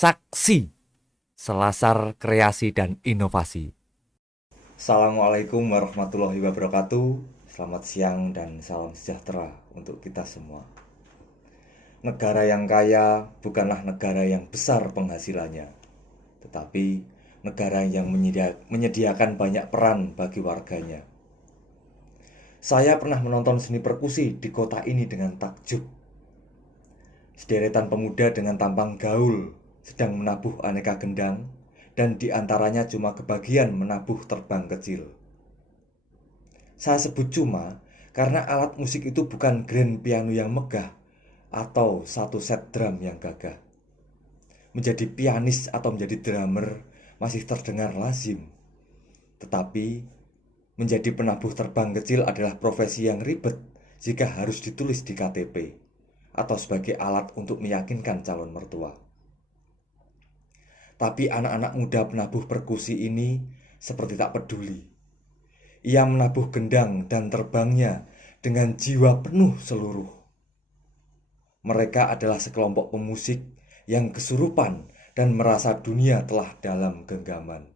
Saksi, Selasar Kreasi dan Inovasi. Assalamualaikum warahmatullahi wabarakatuh. Selamat siang dan salam sejahtera untuk kita semua. Negara yang kaya bukanlah negara yang besar penghasilannya, tetapi negara yang menyediakan banyak peran bagi warganya. Saya pernah menonton seni perkusi di kota ini dengan takjub. Sederetan pemuda dengan tampang gaul sedang menabuh aneka gendang, dan diantaranya cuma kebagian menabuh terbang kecil. Saya sebut cuma karena alat musik itu bukan grand piano yang megah atau satu set drum yang gagah. Menjadi pianis atau menjadi drummer masih terdengar lazim. Tetapi menjadi penabuh terbang kecil adalah profesi yang ribet jika harus ditulis di KTP atau sebagai alat untuk meyakinkan calon mertua. Tapi anak-anak muda penabuh perkusi ini seperti tak peduli. Ia menabuh gendang dan terbangnya dengan jiwa penuh seluruh. Mereka adalah sekelompok pemusik yang kesurupan dan merasa dunia telah dalam genggaman.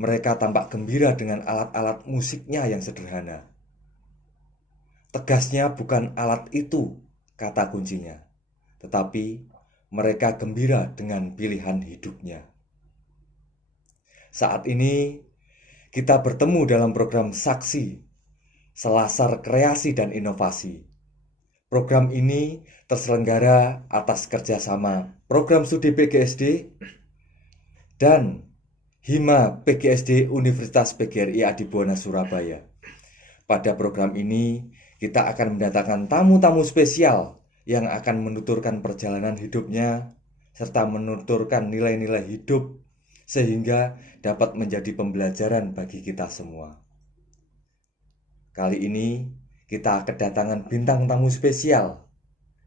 Mereka tampak gembira dengan alat-alat musiknya yang sederhana. Tegasnya bukan alat itu kata kuncinya, tetapi mereka gembira dengan pilihan hidupnya. Saat ini kita bertemu dalam program Saksi, Selasar Kreasi dan Inovasi. Program ini terselenggara atas kerjasama Program Studi PGSD dan Hima PGSD Universitas PGRI Adibuana Surabaya. Pada program ini kita akan mendatangkan tamu-tamu spesial yang akan menuturkan perjalanan hidupnya serta menuturkan nilai-nilai hidup sehingga dapat menjadi pembelajaran bagi kita semua. Kali ini kita kedatangan bintang tamu spesial,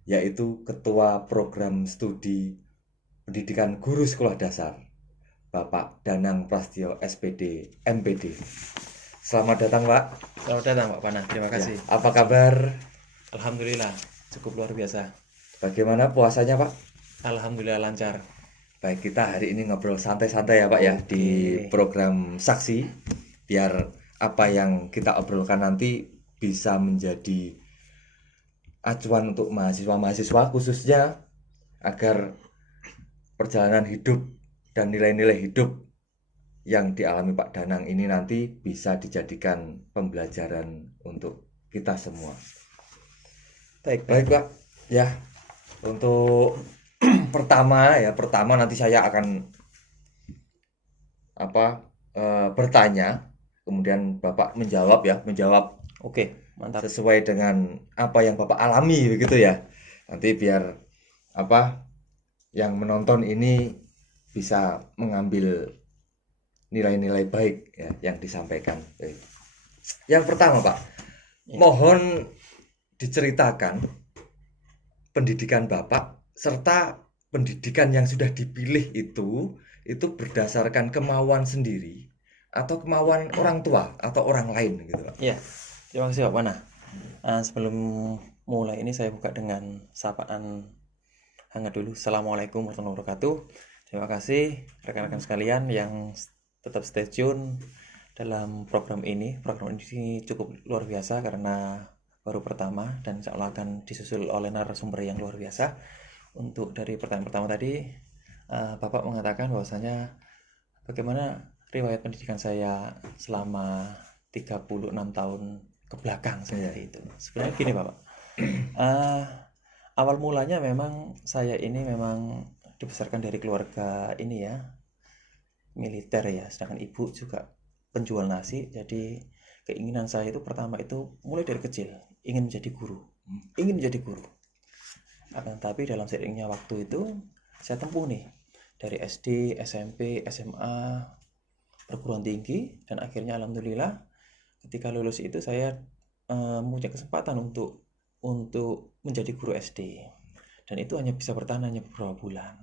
yaitu Ketua Program Studi Pendidikan Guru Sekolah Dasar, Bapak Danang Prastyo SPD MPD. Selamat datang, Pak. Selamat datang Pak Pana, terima kasih. Apa kabar? Alhamdulillah, cukup luar biasa. Bagaimana puasanya, Pak? Alhamdulillah lancar. Baik, kita hari ini ngobrol santai-santai ya Pak ya di program Saksi, biar apa yang kita obrolkan nanti bisa menjadi acuan untuk mahasiswa-mahasiswa khususnya, agar perjalanan hidup dan nilai-nilai hidup yang dialami Pak Danang ini nanti bisa dijadikan pembelajaran untuk kita semua. Baik Pak, ya untuk pertama nanti saya akan bertanya, kemudian Bapak menjawab. Oke, mantap. Sesuai dengan apa yang Bapak alami begitu ya. Nanti biar yang menonton ini bisa mengambil nilai-nilai baik ya yang disampaikan. Yang pertama Pak, mohon diceritakan pendidikan Bapak serta pendidikan yang sudah dipilih itu berdasarkan kemauan sendiri atau kemauan orang tua atau orang lain gitu Pak. Iya, terima kasih Pak Pana. Sebelum mulai ini saya buka dengan sapaan hangat dulu. Assalamualaikum warahmatullahi wabarakatuh. Terima kasih rekan-rekan sekalian yang tetap stay tune dalam program ini. Program ini cukup luar biasa karena baru pertama dan insya Allah akan disusul oleh narasumber yang luar biasa. Untuk dari pertanyaan pertama tadi, Bapak mengatakan bahwasanya bagaimana riwayat pendidikan saya selama 36 tahun ke belakang seperti itu. Sebenarnya gini Bapak, awal mulanya memang saya ini memang dibesarkan dari keluarga ini ya, militer ya, sedangkan ibu juga penjual nasi. Jadi keinginan saya itu pertama itu mulai dari kecil ingin menjadi guru. Akan tapi dalam seiringnya waktu itu saya tempuh nih dari SD, SMP, SMA, perguruan tinggi, dan akhirnya alhamdulillah ketika lulus itu saya mempunyai kesempatan untuk menjadi guru SD, dan itu hanya bisa bertahan hanya beberapa bulan.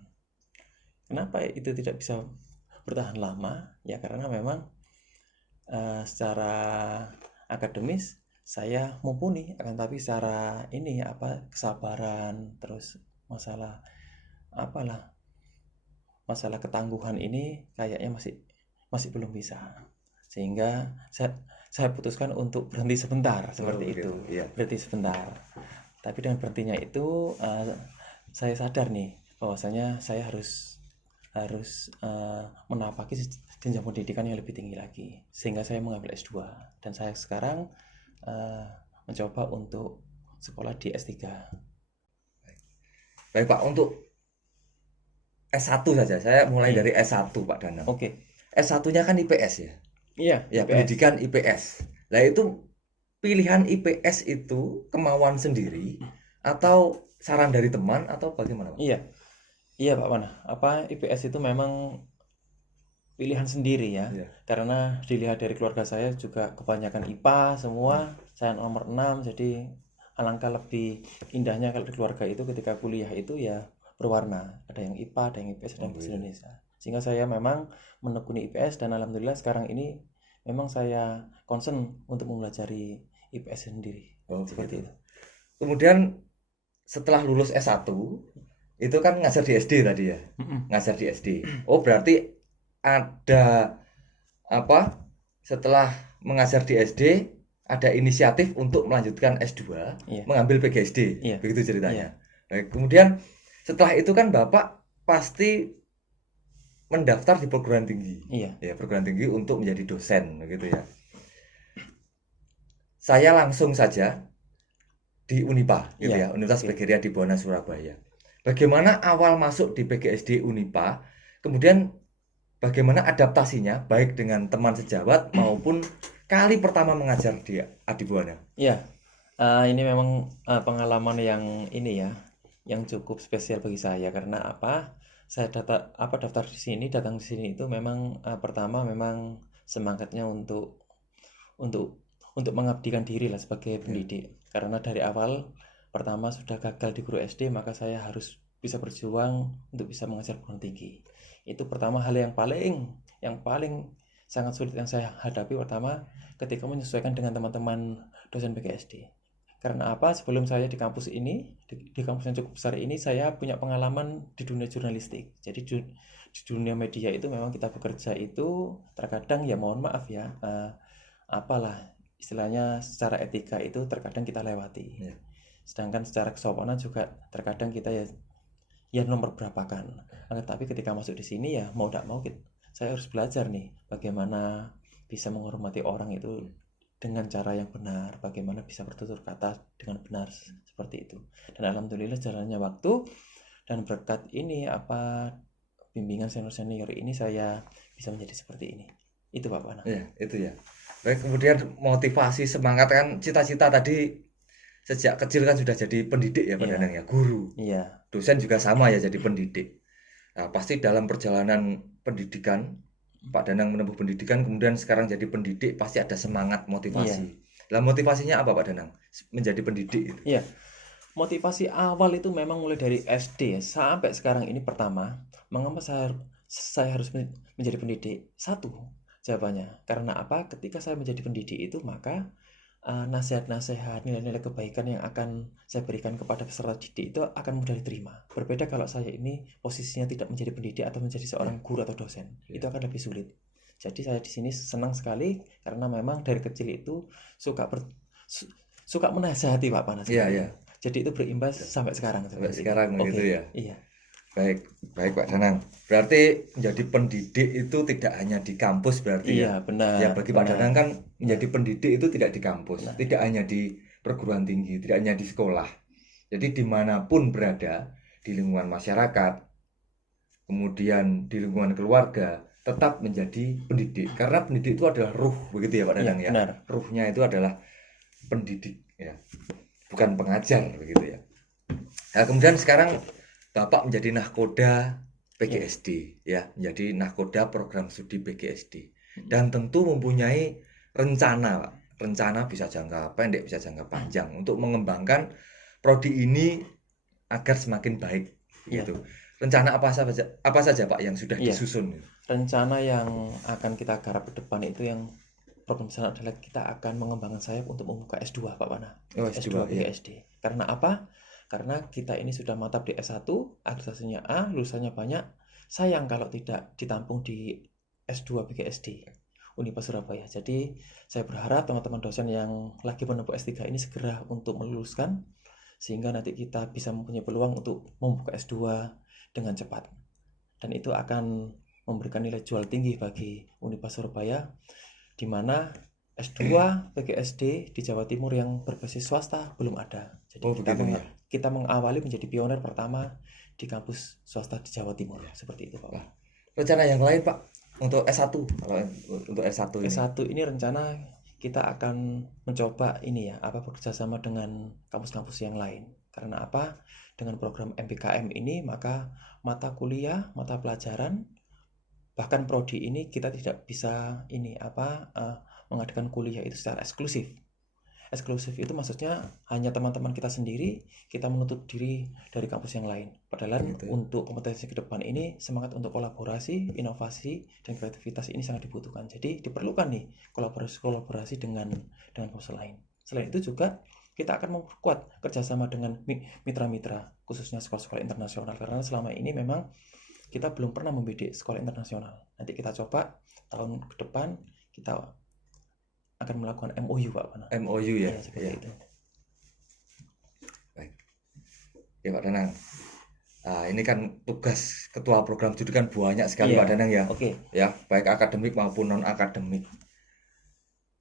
Kenapa itu tidak bisa bertahan lama? Ya karena memang secara akademis saya mumpuni, akan tapi secara kesabaran, terus masalah masalah ketangguhan ini kayaknya masih belum bisa. Sehingga saya putuskan untuk berhenti sebentar seperti itu. Iya. Berhenti sebentar. Tapi dengan berhentinya itu saya sadar nih bahwasanya saya harus menapaki jenjang pendidikan yang lebih tinggi lagi, sehingga saya mengambil S2 dan saya sekarang mencoba untuk sekolah di S3. Baik Pak, untuk S1 saja. Saya mulai dari S1 Pak Danang. Oke. S1-nya kan IPS ya. Iya, Ya, IPS. pendidikan IPS. Nah, itu pilihan IPS itu kemauan sendiri atau saran dari teman atau bagaimana Pak? Iya. Iya Pak Wana. IPS itu memang pilihan sendiri ya. Iya. Karena dilihat dari keluarga saya juga kebanyakan IPA semua. Saya nomor 6, jadi alangkah lebih indahnya kalau di keluarga itu ketika kuliah itu ya berwarna. Ada yang IPA, ada yang IPS, ada yang bahasa Indonesia. Sehingga saya memang menekuni IPS dan alhamdulillah sekarang ini memang saya concern untuk mempelajari IPS sendiri. Seperti itu. Kemudian setelah lulus S1 itu kan ngajar di SD tadi ya. Ngajar di SD. Oh, berarti ada apa? Setelah mengajar di SD ada inisiatif untuk melanjutkan S2, mengambil PGSD. Begitu ceritanya. Baik, kemudian setelah itu kan Bapak pasti mendaftar di perguruan tinggi. Ya, perguruan tinggi untuk menjadi dosen begitu ya. Saya langsung saja di Unipa gitu ya, Universitas Pegirian di Bona, Surabaya. Bagaimana awal masuk di PGSD Unipa, kemudian bagaimana adaptasinya baik dengan teman sejawat maupun kali pertama mengajar di Adibuana? Iya, ini memang pengalaman yang yang cukup spesial bagi saya karena saya daftar di sini, datang di sini itu memang pertama memang semangatnya untuk mengabdikan diri lah sebagai pendidik. Karena dari awal pertama sudah gagal di guru SD, maka saya harus bisa berjuang untuk bisa mengajar perguruan tinggi. Itu pertama hal yang paling sangat sulit yang saya hadapi pertama ketika menyesuaikan dengan teman-teman dosen PGSD. Karena sebelum saya di kampus ini, di kampus yang cukup besar ini, saya punya pengalaman di dunia jurnalistik. Jadi di dunia media itu memang kita bekerja itu terkadang ya mohon maaf ya, istilahnya secara etika itu terkadang kita lewati. Sedangkan secara kesopanan juga terkadang kita ya nomor berapakan. Tapi ketika masuk di sini ya mau tidak mau saya harus belajar nih bagaimana bisa menghormati orang itu dengan cara yang benar, bagaimana bisa bertutur kata dengan benar seperti itu. Dan alhamdulillah jalannya waktu dan berkat ini bimbingan senior ini saya bisa menjadi seperti ini. Itu Pak Wana. Iya, itu ya. Baik, kemudian motivasi semangat kan cita-cita tadi sejak kecil kan sudah jadi pendidik ya Pak Danang ya, guru. Iya. Dosen juga sama ya jadi pendidik. Nah, pasti dalam perjalanan pendidikan Pak Danang menempuh pendidikan kemudian sekarang jadi pendidik pasti ada semangat motivasi. Lah motivasinya apa Pak Danang menjadi pendidik itu? Iya. Motivasi awal itu memang mulai dari SD sampai sekarang ini. Pertama, mengapa saya harus menjadi pendidik? Satu, jawabannya karena ketika saya menjadi pendidik itu maka nasihat-nasihat, nilai-nilai kebaikan yang akan saya berikan kepada peserta didik itu akan mudah diterima. Berbeda kalau saya ini posisinya tidak menjadi pendidik atau menjadi seorang guru atau dosen, itu akan lebih sulit. Jadi saya di sini senang sekali karena memang dari kecil itu suka menasihati Pak Panas. Iya. Jadi itu berimbas sampai sekarang. Sampai sekarang gitu ya. Iya. Baik Pak Danang. Berarti menjadi pendidik itu tidak hanya di kampus berarti ya. Iya, benar. Ya bagi Pak Danang kan menjadi pendidik itu tidak di kampus, tidak hanya di perguruan tinggi, tidak hanya di sekolah. Jadi dimanapun berada, di lingkungan masyarakat, kemudian di lingkungan keluarga, tetap menjadi pendidik. Karena pendidik itu adalah ruh, begitu ya Pak Danang ya. Benar. Ruhnya itu adalah pendidik ya, bukan pengajar begitu ya. Nah, kemudian sekarang Bapak menjadi nahkoda PGSD ya, menjadi nahkoda program studi PGSD dan tentu mempunyai rencana, Pak. Rencana bisa jangka pendek, bisa jangka panjang untuk mengembangkan prodi ini agar semakin baik gitu. Rencana apa saja Pak yang sudah disusun? Rencana yang akan kita garap ke depan itu yang problem besar adalah kita akan mengembangkan sayap untuk membuka S2 Pak Wana. S2 PGSD. Karena Karena kita ini sudah mantap di S1, akreditasinya A, lulusannya banyak, sayang kalau tidak ditampung di S2 PGSD Unipa Surabaya. Jadi saya berharap teman-teman dosen yang lagi menempuh S3 ini segera untuk meluluskan, sehingga nanti kita bisa mempunyai peluang untuk membuka S2 dengan cepat. Dan itu akan memberikan nilai jual tinggi bagi Unipa Surabaya, di mana S2 PGSD di Jawa Timur yang berbasis swasta belum ada. Jadi kita mengawali menjadi pionir pertama di kampus swasta di Jawa Timur. Seperti itu, Pak. Rencana yang lain, Pak, untuk S1, kalau untuk S1 ini? S1 ini rencana kita akan mencoba bekerja sama dengan kampus-kampus yang lain. Karena apa? Dengan program MBKM ini, maka mata kuliah, mata pelajaran, bahkan prodi ini kita tidak bisa mengadakan kuliah itu secara eksklusif. Eksklusif itu maksudnya hanya teman-teman kita sendiri, kita menutup diri dari kampus yang lain. Padahal untuk kompetensi ke depan ini, semangat untuk kolaborasi, inovasi, dan kreativitas ini sangat dibutuhkan. Jadi diperlukan nih kolaborasi dengan kampus lain. Selain itu juga kita akan memperkuat kerjasama dengan mitra-mitra, khususnya sekolah-sekolah internasional. Karena selama ini memang kita belum pernah membidik sekolah internasional. Nanti kita coba tahun ke depan kita akan melakukan MOU, Pak. MOU ya? Seperti itu. Baik. Ya, Pak Danang. Ini kan tugas ketua program studi kan banyak sekali, Pak Danang ya. Oke. Ya, baik akademik maupun non akademik.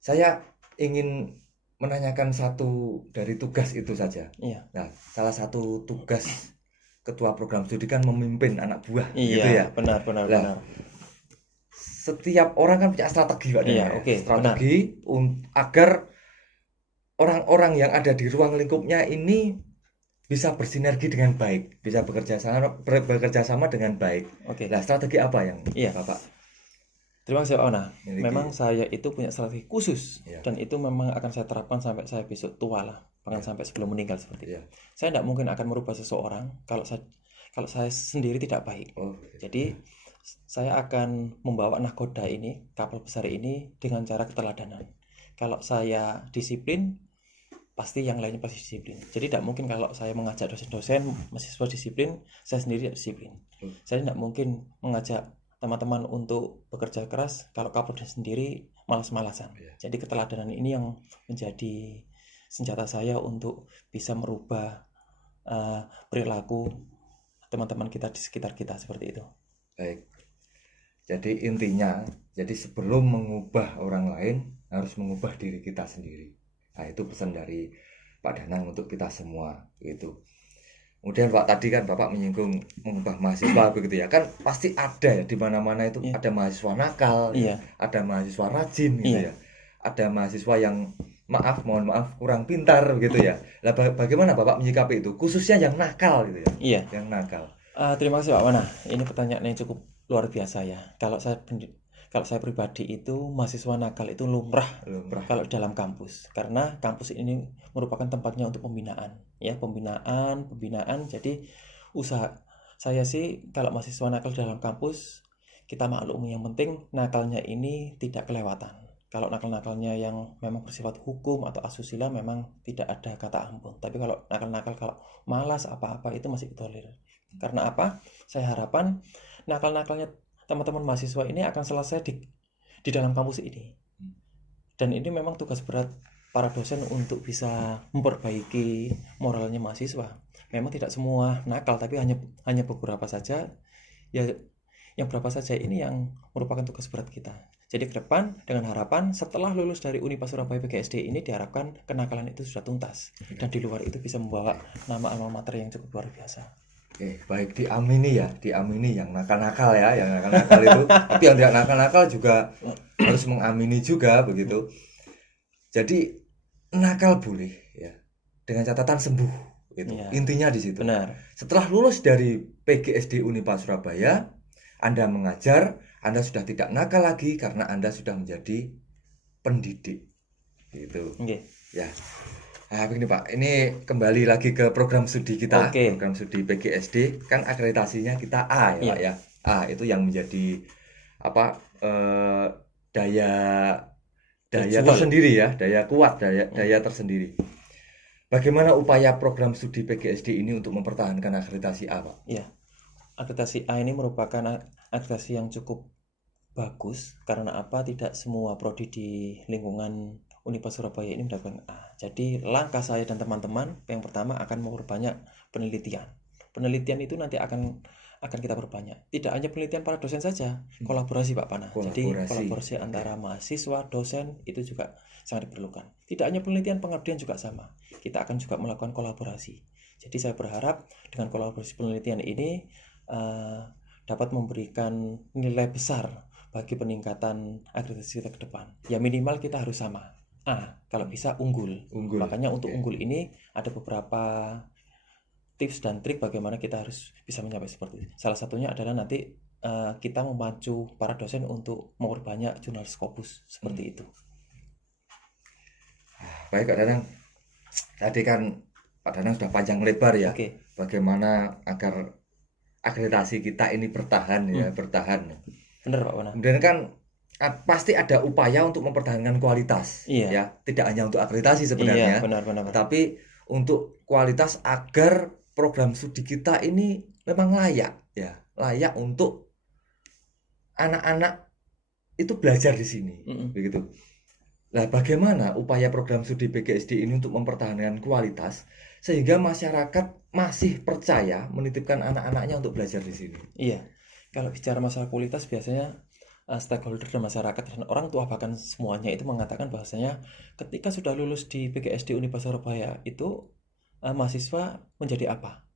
Saya ingin menanyakan satu dari tugas itu saja. Iya. Nah, salah satu tugas ketua program studi kan memimpin anak buah, gitu ya. Benar. Setiap orang kan punya strategi, Pak. Strategi agar orang-orang yang ada di ruang lingkupnya ini bisa bersinergi dengan baik, bisa bekerja sama dengan baik. Nah, strategi apa yang Bapak? Terima kasih, Pak Ona. Memang saya itu punya strategi khusus, dan itu memang akan saya terapkan sampai saya besok tua lah, bahkan sampai sebelum meninggal seperti itu. Saya tidak mungkin akan merubah seseorang kalau saya sendiri tidak baik. Jadi saya akan membawa nahkoda ini, kapal besar ini, dengan cara keteladanan. Kalau saya disiplin, pasti yang lainnya pasti disiplin. Jadi tidak mungkin kalau saya mengajak dosen-dosen, mahasiswa disiplin, saya sendiri tidak disiplin. Saya tidak mungkin mengajak teman-teman untuk bekerja keras kalau kapolda sendiri malas-malasan. Jadi keteladanan ini yang menjadi senjata saya untuk bisa merubah perilaku teman-teman kita di sekitar kita, seperti itu. Baik. Jadi intinya, sebelum mengubah orang lain harus mengubah diri kita sendiri. Nah, itu pesan dari Pak Danang untuk kita semua gitu. Kemudian Pak, tadi kan Bapak menyinggung mengubah mahasiswa begitu ya. Kan pasti ada ya di mana-mana itu ada mahasiswa nakal, ada mahasiswa rajin gitu ya. Ada mahasiswa yang mohon maaf kurang pintar begitu ya. Lah bagaimana Bapak menyikapi itu? Khususnya yang nakal gitu ya. Yang nakal. Terima kasih, Pak Wana. Ini pertanyaan yang cukup luar biasa ya. Kalau saya pribadi itu mahasiswa nakal itu lumrah kalau dalam kampus, karena kampus ini merupakan tempatnya untuk pembinaan. Jadi usaha saya sih kalau mahasiswa nakal dalam kampus kita maklumi, yang penting nakalnya ini tidak kelewatan. Kalau nakal-nakalnya yang memang bersifat hukum atau asusila memang tidak ada kata ampun. Tapi kalau nakal-nakal kalau malas apa-apa itu masih ditolerir. Karena apa? Saya harapan nakal-nakalnya teman-teman mahasiswa ini akan selesai di dalam kampus ini. Dan ini memang tugas berat para dosen untuk bisa memperbaiki moralnya mahasiswa. Memang tidak semua nakal, tapi hanya beberapa saja. Ya, yang berapa saja ini yang merupakan tugas berat kita. Jadi ke depan dengan harapan setelah lulus dari Unipa Surabaya PGSD ini diharapkan kenakalan itu sudah tuntas, dan di luar itu bisa membawa nama alma mater yang cukup luar biasa. Baik, diamini yang nakal-nakal ya, yang nakal-nakal itu. Tapi yang tidak nakal-nakal juga harus mengamini juga begitu. Jadi nakal boleh ya, dengan catatan sembuh itu. Intinya di situ. Benar. Setelah lulus dari PGSD Unipa Surabaya, Anda mengajar, Anda sudah tidak nakal lagi karena Anda sudah menjadi pendidik. Gitu. Ya. Nah, begini Pak, ini kembali lagi ke program studi kita, program studi PGSD, kan akreditasinya kita A ya Pak ya. A itu yang menjadi daya tersendiri ya, daya kuat, daya tersendiri. Bagaimana upaya program studi PGSD ini untuk mempertahankan akreditasi A, Pak? akreditasi A ini merupakan akreditasi yang cukup bagus karena apa? Tidak semua prodi di lingkungan Univers Surabaya ini mendapatkan A. Jadi langkah saya dan teman-teman yang pertama akan memperbanyak penelitian. Penelitian itu nanti akan kita perbanyak. Tidak hanya penelitian para dosen saja, kolaborasi Pak Pana. Jadi kolaborasi antara mahasiswa, dosen itu juga sangat diperlukan. Tidak hanya penelitian, pengabdian juga sama. Kita akan juga melakukan kolaborasi. Jadi saya berharap dengan kolaborasi penelitian ini dapat memberikan nilai besar bagi peningkatan akreditasi kita ke depan. Ya minimal kita harus sama. Kalau bisa unggul. Makanya untuk unggul ini ada beberapa tips dan trik bagaimana kita harus bisa mencapai seperti itu. Salah satunya adalah nanti kita memacu para dosen untuk memperbanyak jurnal Scopus seperti itu. Baik Kak Danang, tadi kan Pak Danang sudah panjang lebar ya. Bagaimana agar akreditasi kita ini bertahan ya, bertahan. Benar Pak Wana. Kemudian kan pasti ada upaya untuk mempertahankan kualitas, ya, tidak hanya untuk akreditasi sebenarnya, benar. tapi untuk kualitas agar program studi kita ini memang layak, ya, layak untuk anak-anak itu belajar di sini, begitu. Nah, bagaimana upaya program studi PGSD ini untuk mempertahankan kualitas sehingga masyarakat masih percaya menitipkan anak-anaknya untuk belajar di sini? Iya, kalau bicara masalah kualitas biasanya stakeholder dan masyarakat dan orang tua bahkan semuanya itu mengatakan bahwasanya ketika sudah lulus di PGSD Univers Surabaya itu mahasiswa menjadi apa?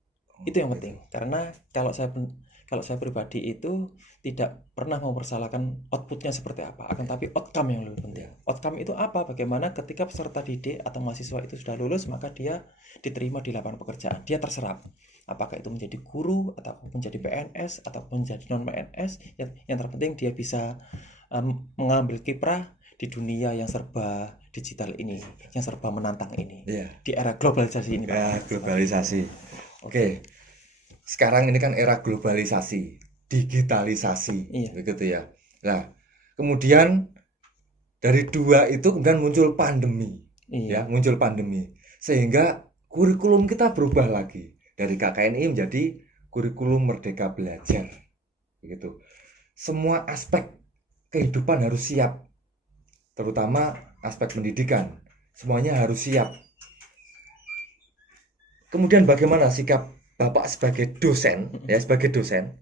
Itu yang penting. Karena kalau saya pribadi itu tidak pernah mempersalahkan outputnya seperti apa, akan tapi outcome yang lebih penting. Outcome itu apa? Bagaimana ketika peserta didik atau mahasiswa itu sudah lulus, maka dia diterima di lapangan pekerjaan, dia terserap. Apakah itu menjadi guru, atau menjadi PNS, atau menjadi non-PNS, yang terpenting dia bisa mengambil kiprah di dunia yang serba digital ini, yang serba menantang ini, di era globalisasi ini. Globalisasi. Oke. Sekarang ini kan era globalisasi, digitalisasi, begitu ya. Nah, kemudian dari dua itu kemudian muncul pandemi, ya, muncul pandemi, sehingga kurikulum kita berubah lagi dari KKNI menjadi kurikulum Merdeka Belajar, begitu. Semua aspek kehidupan harus siap, terutama aspek pendidikan, semuanya harus siap. Kemudian bagaimana sikap Bapak sebagai dosen, ya, sebagai dosen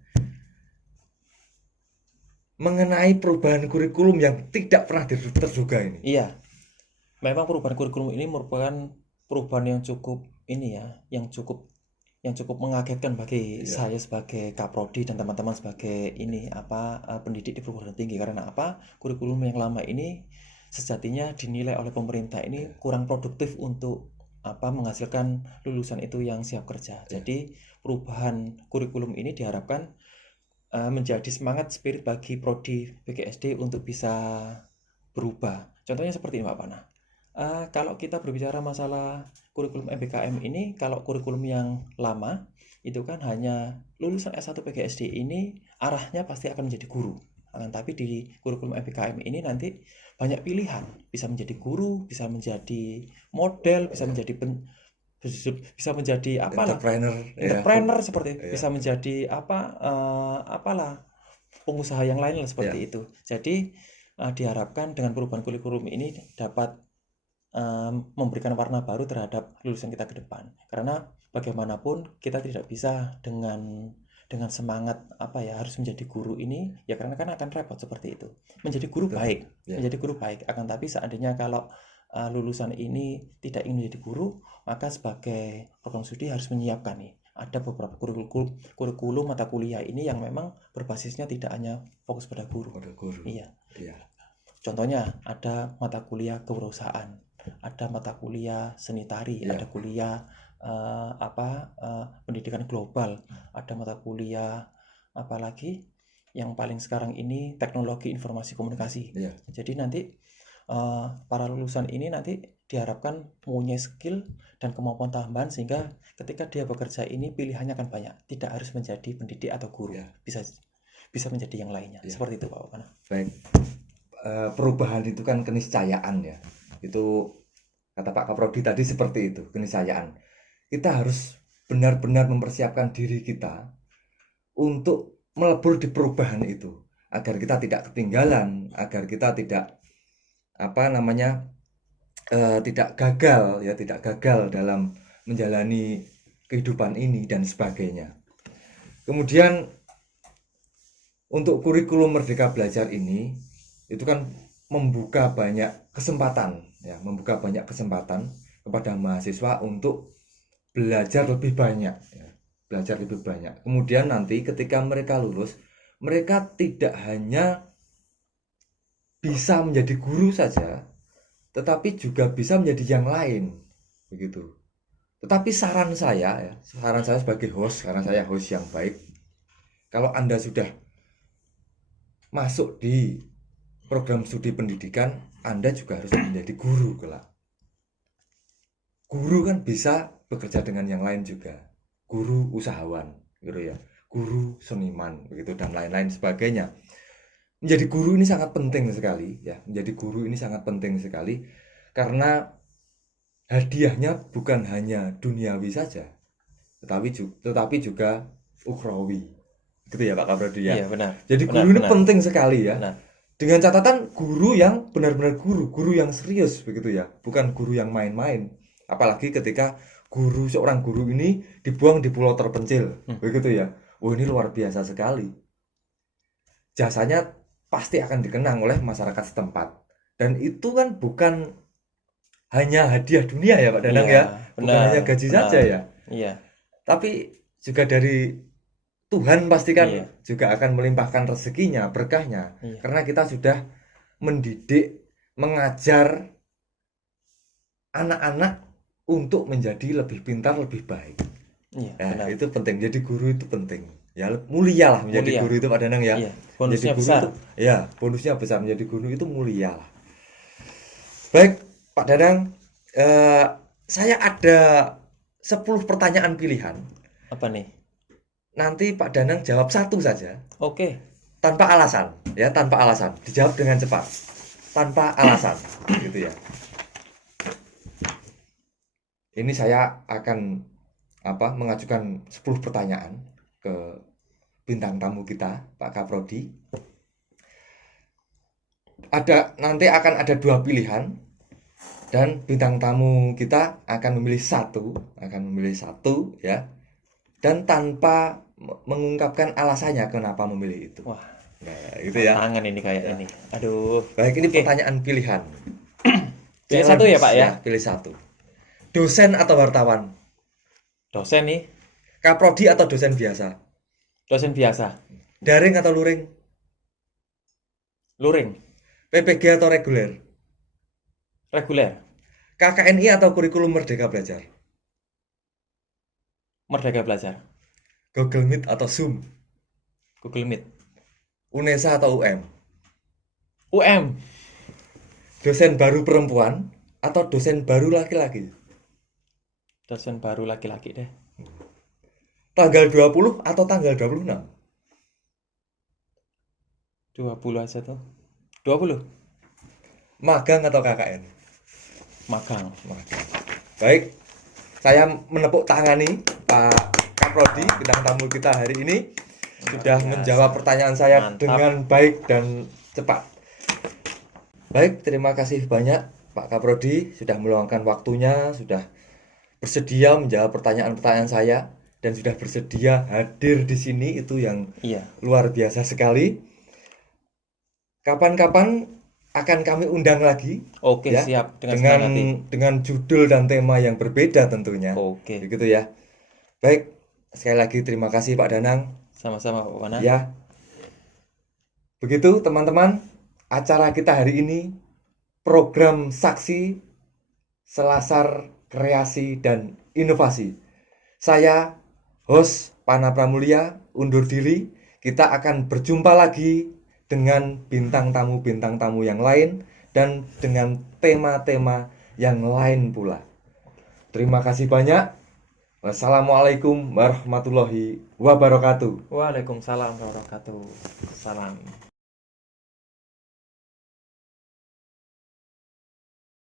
mengenai perubahan kurikulum yang tidak pernah terduga ini? Iya, memang perubahan kurikulum ini merupakan perubahan yang cukup yang cukup mengagetkan bagi saya sebagai Kaprodi dan teman-teman sebagai pendidik di perguruan tinggi. Karena apa? Kurikulum yang lama ini sejatinya dinilai oleh pemerintah ini kurang produktif untuk menghasilkan lulusan itu yang siap kerja. Jadi perubahan kurikulum ini diharapkan menjadi semangat spirit bagi prodi PGSD untuk bisa berubah. Contohnya seperti ini Pak Pana. Kalau kita berbicara masalah kurikulum MBKM ini, kalau kurikulum yang lama itu kan hanya lulusan S1 PGSD ini arahnya pasti akan menjadi guru. Tapi di kurikulum MBKM ini nanti banyak pilihan, bisa menjadi guru, bisa menjadi model, bisa menjadi entrepreneur seperti bisa menjadi pengusaha yang lain lah seperti itu. Jadi diharapkan dengan perubahan kurikulum ini dapat memberikan warna baru terhadap lulusan kita ke depan. Karena bagaimanapun kita tidak bisa dengan semangat harus menjadi guru ini, ya karena kan akan repot seperti itu. Menjadi guru baik, akan tapi seandainya kalau lulusan ini tidak ingin menjadi guru, maka sebagai program studi harus menyiapkan ada beberapa kurikulum mata kuliah ini yang memang berbasisnya tidak hanya fokus pada guru. Iya. Contohnya ada mata kuliah kewirausahaan, ada mata kuliah seni tari, ada kuliah pendidikan global, ada mata kuliah apalagi yang paling sekarang ini teknologi informasi komunikasi. Jadi nanti para lulusan ini nanti diharapkan mempunyai skill dan kemampuan tambahan sehingga ketika dia bekerja ini pilihannya akan banyak, tidak harus menjadi pendidik atau guru, bisa menjadi yang lainnya. Seperti itu Pak Pana. Baik, perubahan itu kan keniscayaan ya, itu kata Pak Kaprodi tadi seperti itu, keniscayaan. Kita harus benar-benar mempersiapkan diri kita untuk melebur di perubahan itu, agar kita tidak ketinggalan, agar kita tidak tidak gagal dalam menjalani kehidupan ini dan sebagainya. Kemudian untuk kurikulum Merdeka Belajar ini itu kan membuka banyak kesempatan kepada mahasiswa untuk belajar lebih banyak. Kemudian nanti ketika mereka lulus, mereka tidak hanya bisa menjadi guru saja, tetapi juga bisa menjadi yang lain, begitu. Tetapi saran saya sebagai host, karena saya host yang baik, kalau Anda sudah masuk di program studi pendidikan, Anda juga harus menjadi guru kelak. Guru kan bisa bekerja dengan yang lain juga. Guru usahawan, gitu ya. Guru seniman, begitu, dan lain-lain sebagainya. Menjadi guru ini sangat penting sekali, ya. Menjadi guru ini sangat penting sekali karena hadiahnya bukan hanya duniawi saja, tetapi juga ukhrawi. Gitu ya Pak Kaprodi ya. Iya, benar. Jadi Benar, guru ini benar. penting sekali ya. Benar. Dengan catatan guru yang benar-benar guru yang serius, begitu ya. Bukan guru yang main-main. Apalagi ketika seorang guru ini dibuang di pulau terpencil, begitu ya. Oh, ini luar biasa sekali. Jasanya pasti akan dikenang oleh masyarakat setempat. Dan itu kan bukan hanya hadiah dunia ya Pak Danang Iya, ya. Bukan benar, hanya gaji benar. saja ya. Iya. Tapi juga dari Tuhan pastikan Iya. juga akan melimpahkan rezekinya, berkahnya. Iya. Karena kita sudah mendidik, mengajar anak-anak untuk menjadi lebih pintar, lebih baik. Iya, Nah, benar. itu penting. Jadi guru itu penting. Ya, mulia lah menjadi Mulia. guru itu Pak Danang ya. Iya, Menjadi bonusnya guru besar. itu, ya, bonusnya besar. Menjadi guru itu mulia lah. Baik, Pak Danang, saya ada 10 pertanyaan pilihan. Apa nih? Nanti Pak Danang jawab satu saja, Oke. tanpa alasan, ya, tanpa alasan. Dijawab dengan cepat, tanpa alasan, gitu ya. Ini saya akan mengajukan 10 pertanyaan ke bintang tamu kita, Pak Kaprodi. Nanti akan ada 2 pilihan dan bintang tamu kita akan memilih satu, ya. Dan tanpa mengungkapkan alasannya kenapa memilih itu. Wah, Nah, gitu ya. tangan ini kayak ini. Aduh. Baik, ini Oke. pertanyaan pilihan. Pilih satu ya, Pak, ya? Pilih satu. Dosen atau wartawan? Dosen nih. Kaprodi atau dosen biasa? Dosen biasa. Daring atau luring? Luring. PPG atau reguler? Reguler. KKNI atau kurikulum Merdeka Belajar? Merdeka Belajar. Google Meet atau Zoom? Google Meet. UNESA atau UM? UM. Dosen baru perempuan atau dosen baru laki-laki? Dosen baru laki-laki deh. Tanggal 20 atau tanggal 26? 20 aja tuh. 20. Magang atau KKN? Magang. Baik, saya menepuk tangani Pak Kaprodi, bintang tamu kita hari ini, sudah menjawab pertanyaan saya Mantap. dengan baik dan cepat. Baik, terima kasih banyak Pak Kaprodi sudah meluangkan waktunya, sudah bersedia menjawab pertanyaan-pertanyaan saya dan sudah bersedia hadir di sini, itu yang Iya. luar biasa sekali. Kapan-kapan akan kami undang lagi, Oke, ya, siap. Dengan senang hati. dengan judul dan tema yang berbeda tentunya. Oke. Begitu ya. Baik, sekali lagi terima kasih Pak Danang. Sama-sama Pak Wana. Ya. Begitu teman-teman, acara kita hari ini, program Saksi Selasar Kreasi dan Inovasi. Saya host Pana Pramulia undur diri. Kita akan berjumpa lagi dengan bintang tamu yang lain dan dengan tema-tema yang lain pula. Terima kasih banyak. Wassalamualaikum warahmatullahi wabarakatuh. Waalaikumsalam warahmatullahi wabarakatuh. Salam.